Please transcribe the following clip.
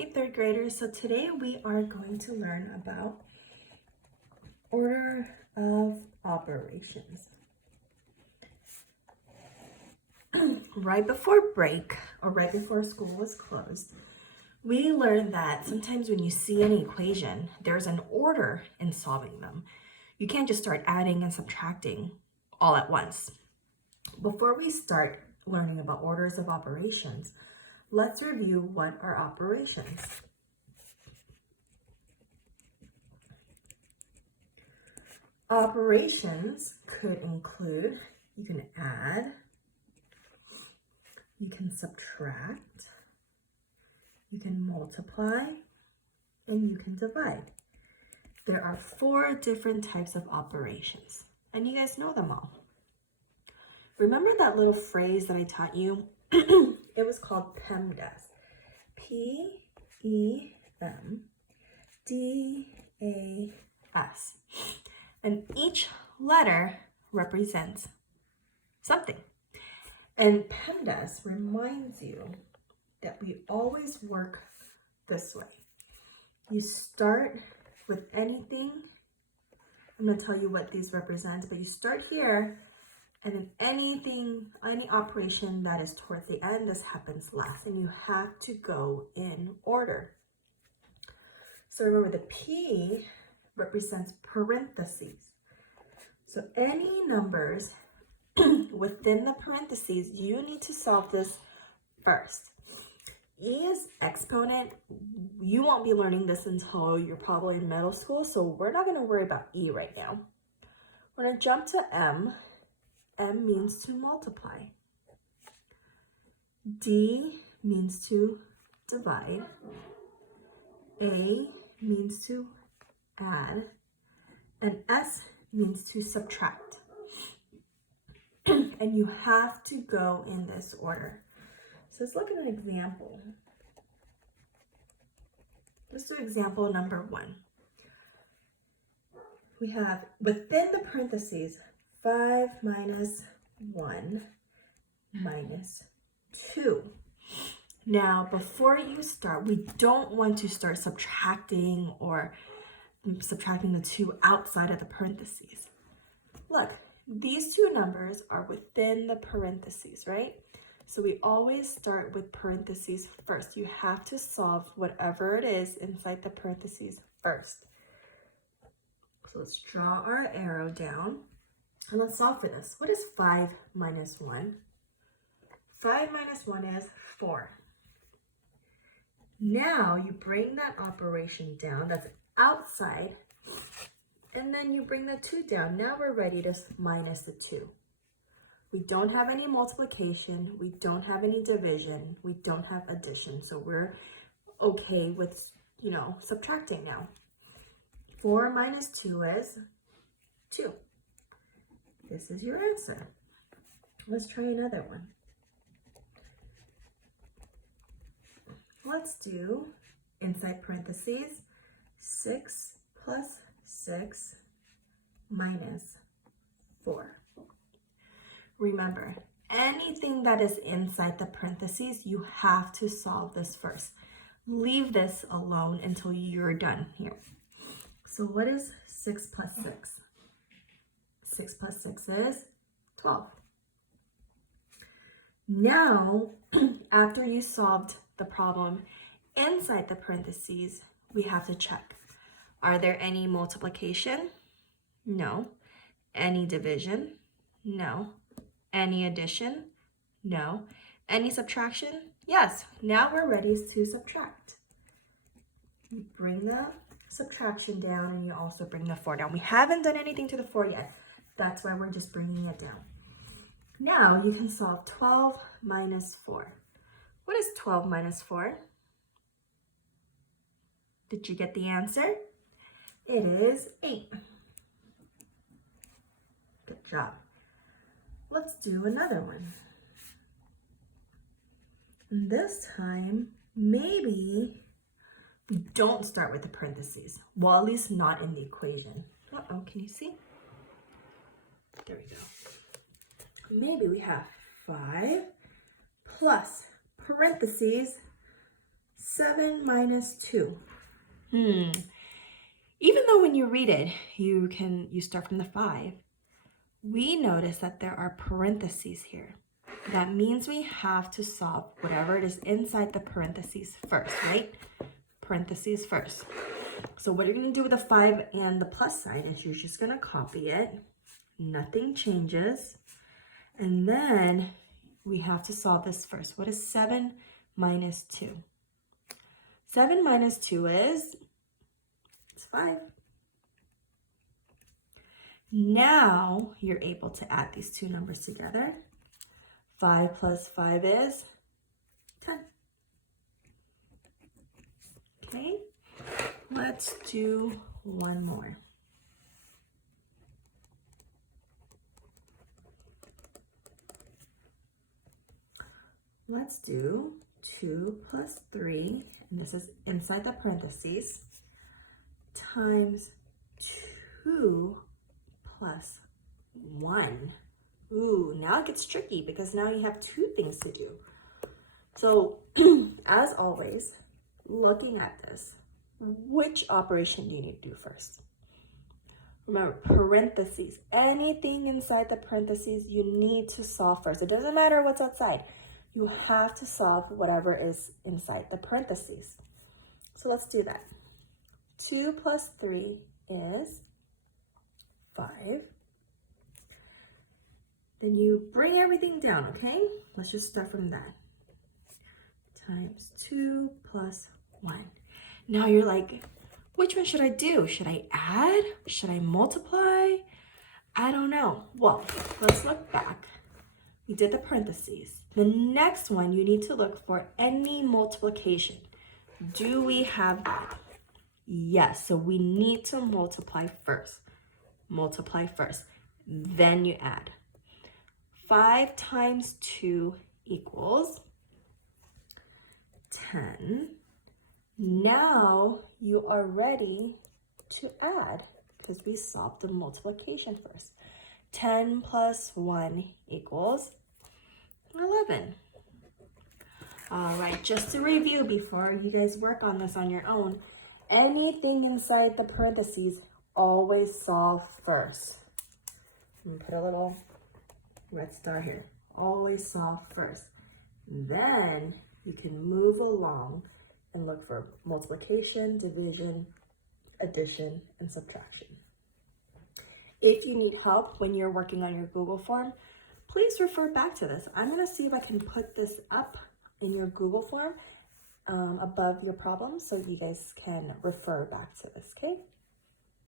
Hey, third graders. So today we are going to learn about order of operations. Right before break, or right before school was closed, we learned that sometimes when you see an equation, there's an order in solving them. You can't just start adding and subtracting all at once. Before we start learning about orders of operations, let's review what are operations. Operations could include, you can add, you can subtract, you can multiply, and you can divide. There are 4 different types of operations, and you guys know them all. Remember that little phrase that I taught you? It was called PEMDAS. P-E-M-D-A-S. And each letter represents something. And PEMDAS reminds you that we always work this way. You start with anything. I'm going to tell you what these represent, but you start here, and then any operation that is towards the end, this happens last, and you have to go in order. So remember, the P represents parentheses. So any numbers within the parentheses, you need to solve this first. E is exponent. You won't be learning this until you're probably in middle school, so we're not going to worry about E right now. We're going to jump to M. M means to multiply. D means to divide. A means to add. And S means to subtract. And you have to go in this order. So let's look at an example. Let's do example number 1. We have within the parentheses 5 minus 1 minus 2. Now, before you start, we don't want to start subtracting or subtracting the 2 outside of the parentheses. Look, these 2 numbers are within the parentheses, right? So we always start with parentheses first. You have to solve whatever it is inside the parentheses first. So let's draw our arrow down and let's solve for this. What is 5 minus 1? 5 minus 1 is 4. Now you bring that operation down, that's outside, and then you bring the 2 down. Now we're ready to minus the 2. We don't have any multiplication, we don't have any division, we don't have addition, so we're okay with, subtracting now. 4 minus 2 is 2. This is your answer. Let's try another one. Let's do, inside parentheses, 6 plus 6 minus 4. Remember, anything that is inside the parentheses, you have to solve this first. Leave this alone until you're done here. So what is 6 plus 6? 6 plus 6 is 12. Now, after you solved the problem inside the parentheses, we have to check. Are there any multiplication? No. Any division? No. Any addition? No. Any subtraction? Yes. Now we're ready to subtract. You bring the subtraction down and you also bring the 4 down. We haven't done anything to the 4 yet. That's why we're just bringing it down. Now you can solve 12 minus 4. What is 12 minus 4? Did you get the answer? It is 8. Good job. Let's do another one. And this time, maybe we don't start with the parentheses. Well, at least not in the equation. Uh-oh, can you see? There we go. Maybe we have 5 plus parentheses 7 minus 2. Even though when you read it, you start from the 5, we notice that there are parentheses here. That means we have to solve whatever it is inside the parentheses first, right? Parentheses first. So what you're going to do with the 5 and the plus sign is you're just going to copy it. Nothing changes. And then we have to solve this first. What is 7 minus 2? 7 minus 2 is, it's 5. Now you're able to add these two numbers together. 5 plus 5 is 10. Okay, let's do one more. Let's do 2 plus 3, and this is inside the parentheses, times 2 plus 1. Ooh, now it gets tricky because now you have two things to do. So, as always, looking at this, which operation do you need to do first? Remember, parentheses. Anything inside the parentheses you need to solve first. It doesn't matter what's outside. You have to solve whatever is inside the parentheses. So let's do that. 2 plus 3 is 5. Then you bring everything down, okay? Let's just start from that. Times 2 plus 1. Now you're like, which one should I do? Should I add? Should I multiply? I don't know. Well, let's look back. We did the parentheses. The next one, you need to look for any multiplication. Do we have that? Yes, so we need to multiply first. Multiply first, then you add. 5 times 2 equals 10. Now you are ready to add because we solved the multiplication first. 10 plus 1 equals 11. All right, just to review before you guys work on this on your own, anything inside the parentheses, always solve first. I'm gonna put a little red star here. Always solve first. Then you can move along and look for multiplication, division, addition, and subtraction. If you need help when you're working on your Google form, please refer back to this. I'm gonna see if I can put this up in your Google form above your problem so you guys can refer back to this, okay?